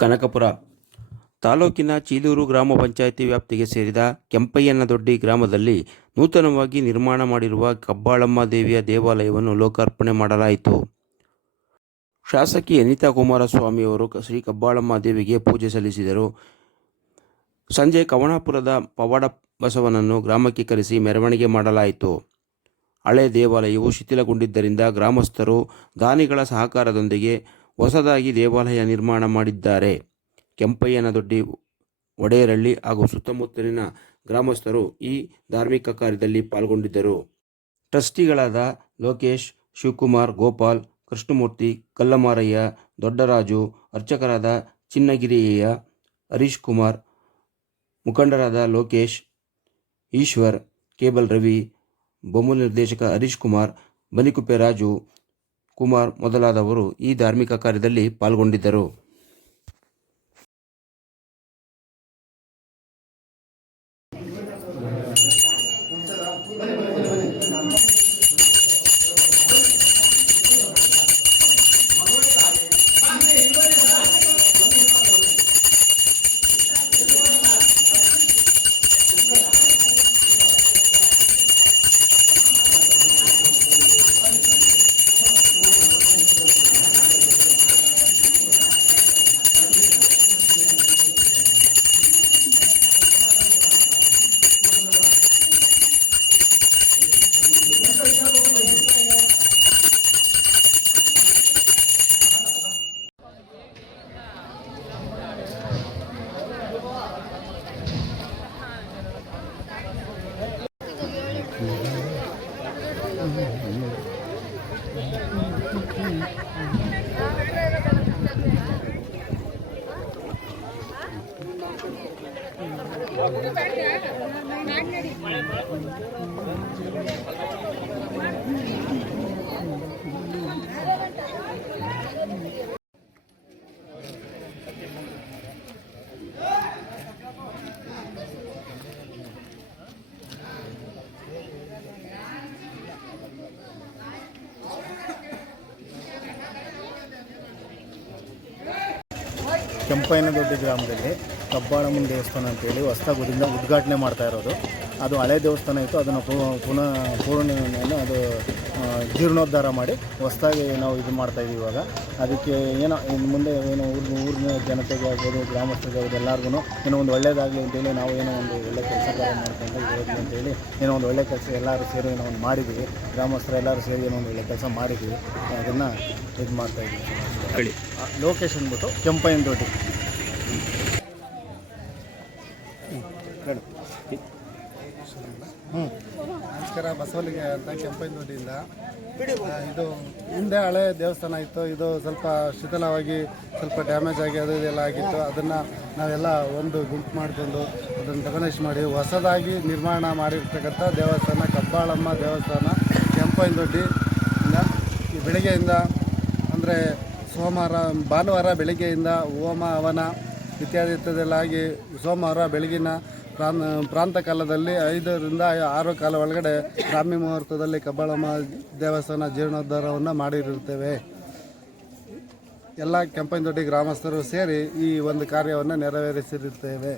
ಕನಕಪುರ ತಾಲೂಕಿನ ಚೀಲೂರು ಗ್ರಾಮ ಪಂಚಾಯಿತಿ ವ್ಯಾಪ್ತಿಗೆ ಸೇರಿದ ಕೆಂಪಯ್ಯನದೊಡ್ಡಿ ಗ್ರಾಮದಲ್ಲಿ ನೂತನವಾಗಿ ನಿರ್ಮಾಣ ಮಾಡಿರುವ ಕಬ್ಬಾಳಮ್ಮ ದೇವಿಯ ದೇವಾಲಯವನ್ನು ಲೋಕಾರ್ಪಣೆ ಮಾಡಲಾಯಿತು. ಶಾಸಕಿ ಅನಿತಾ ಕುಮಾರಸ್ವಾಮಿಯವರು ಶ್ರೀ ಕಬ್ಬಾಳಮ್ಮ ದೇವಿಗೆ ಪೂಜೆ ಸಲ್ಲಿಸಿದರು. ಸಂಜೆ ಕವಣಾಪುರದ ಪವಾಡ ಬಸವನನ್ನು ಗ್ರಾಮಕ್ಕೆ ಕರೆಸಿ ಮೆರವಣಿಗೆ ಮಾಡಲಾಯಿತು. ಹಳೆ ದೇವಾಲಯವು ಶಿಥಿಲಗೊಂಡಿದ್ದರಿಂದ ಗ್ರಾಮಸ್ಥರು ದಾನಿಗಳ ಸಹಕಾರದೊಂದಿಗೆ ಹೊಸದಾಗಿ ದೇವಾಲಯ ನಿರ್ಮಾಣ ಮಾಡಿದ್ದಾರೆ. ಕೆಂಪಯ್ಯನದೊಡ್ಡಿ, ಒಡೆಯರಹಳ್ಳಿ ಹಾಗೂ ಸುತ್ತಮುತ್ತಲಿನ ಗ್ರಾಮಸ್ಥರು ಈ ಧಾರ್ಮಿಕ ಕಾರ್ಯದಲ್ಲಿ ಪಾಲ್ಗೊಂಡಿದ್ದರು. ಟ್ರಸ್ಟಿಗಳಾದ ಲೋಕೇಶ್, ಶಿವಕುಮಾರ್, ಗೋಪಾಲ್, ಕೃಷ್ಣಮೂರ್ತಿ, ಕಲ್ಲಮಾರಯ್ಯ, ದೊಡ್ಡರಾಜು, ಅರ್ಚಕರಾದ ಚಿನ್ನಗಿರಿಯ್ಯ, ಹರೀಶ್ ಕುಮಾರ್, ಮುಖಂಡರಾದ ಲೋಕೇಶ್, ಈಶ್ವರ್, ಕೇಬಲ್ ರವಿ, ಬೊಮ್ಮು ನಿರ್ದೇಶಕ ಹರೀಶ್ ಕುಮಾರ್, ಬನಿಕುಪ್ಪೆ ರಾಜು ಕುಮಾರ್ ಮೊದಲಾದವರು ಈ ಧಾರ್ಮಿಕ ಕಾರ್ಯದಲ್ಲಿ ಪಾಲ್ಗೊಂಡಿದ್ದರು. ಕೆಂಪಯ್ಯನದೊಡ್ಡಿ ಗ್ರಾಮದಲ್ಲಿ ಕಬ್ಬಾಳಮ್ಮನ ದೇವಸ್ಥಾನ ಅಂತೇಳಿ ಹೊಸದಾಗಿ ಉದ್ಘಾಟನೆ ಮಾಡ್ತಾ ಇರೋದು. ಅದು ಹಳೆ ದೇವಸ್ಥಾನ ಇತ್ತು, ಅದನ್ನು ಪೂರ್ಣ ಅದು ಜೀರ್ಣೋದ್ಧಾರ ಮಾಡಿ ಹೊಸದಾಗಿ ನಾವು ಇದು ಮಾಡ್ತಾಯಿದ್ದೀವಿ. ಇವಾಗ ಅದಕ್ಕೆ ಏನೋ ಇನ್ನು ಮುಂದೆ ಏನೋ ಊರಿನ ಜನತೆಗೆ ಆಗ್ಬೋದು, ಗ್ರಾಮಸ್ಥರಿಗೆ ಆಗ್ಬೋದು, ಎಲ್ಲರಿಗೂ ಏನೋ ಒಂದು ಒಳ್ಳೆಯದಾಗಲಿ ಅಂತೇಳಿ ನಾವು ಏನೋ ಒಂದು ಒಳ್ಳೆ ಕೆಲಸ ಮಾಡ್ಕೊಂಡು ಇರೋದು ಅಂತೇಳಿ ಏನೋ ಒಂದು ಒಳ್ಳೆ ಕೆಲಸ ಎಲ್ಲರೂ ಸೇರಿ ಏನೋ ಒಂದು ಮಾಡಿದ್ದೀವಿ. ಗ್ರಾಮಸ್ಥರು ಎಲ್ಲರೂ ಸೇರಿ ಏನೋ ಒಂದು ಒಳ್ಳೆ ಕೆಲಸ ಮಾಡಿದ್ದೀವಿ. ಅದನ್ನು ಇದು ಮಾಡ್ತಾಯಿದ್ದೀವಿ. ಹೇಳಿ. ಲೋಕೇಶ್ ಅಂದ್ಬಿಟ್ಟು ಕೆಂಪಯ್ಯನದೊಡ್ಡಿ. ನಮಸ್ಕಾರ. ಬಸವಲಿಗೆ ಅಂತ ಕೆಂಪಯ್ಯನದೊಡ್ಡಿಯಿಂದ. ಇದು ಹಿಂದೆ ಹಳೆ ದೇವಸ್ಥಾನ ಇತ್ತು. ಇದು ಸ್ವಲ್ಪ ಶಿಥಿಲವಾಗಿ ಸ್ವಲ್ಪ ಡ್ಯಾಮೇಜ್ ಆಗಿ ಅದು ಇದೆಲ್ಲ ಆಗಿತ್ತು. ಅದನ್ನು ನಾವೆಲ್ಲ ಒಂದು ಗುಂಪು ಮಾಡಿಕೊಂಡು ಅದನ್ನು ಡೆಮೊಲಿಷ್ ಮಾಡಿ ಹೊಸದಾಗಿ ನಿರ್ಮಾಣ ಮಾಡಿರ್ತಕ್ಕಂಥ ದೇವಸ್ಥಾನ ಕಬ್ಬಾಳಮ್ಮ ದೇವಸ್ಥಾನ ಕೆಂಪಯ್ಯನದೊಡ್ಡಿಯಿಂದ ಈ ಬೆಳಗ್ಗೆಯಿಂದ ಅಂದರೆ ಭಾನುವಾರ ಬೆಳಗ್ಗೆಯಿಂದ ಹೋಮ ಹವನ ಇತ್ಯಾದಿ ಇತ್ಯಾದೆಲ್ಲ ಆಗಿ ಸೋಮವಾರ ಬೆಳಗಿನ ಪ್ರಾಂತ ಕಾಲದಲ್ಲಿ 5 ರಿಂದ 6 ಕಾಲ ಒಳಗಡೆ ಬ್ರಾಹ್ಮಿ ಮುಹೂರ್ತದಲ್ಲಿ ಕಬ್ಬಾಳಮ್ಮ ದೇವಸ್ಥಾನ ಜೀರ್ಣೋದ್ಧಾರವನ್ನು ಮಾಡಿರುತ್ತೇವೆ. ಎಲ್ಲ ಕೆಂಪಯ್ಯನದೊಡ್ಡಿ ಗ್ರಾಮಸ್ಥರು ಸೇರಿ ಈ ಒಂದು ಕಾರ್ಯವನ್ನು ನೆರವೇರಿಸಿರುತ್ತೇವೆ.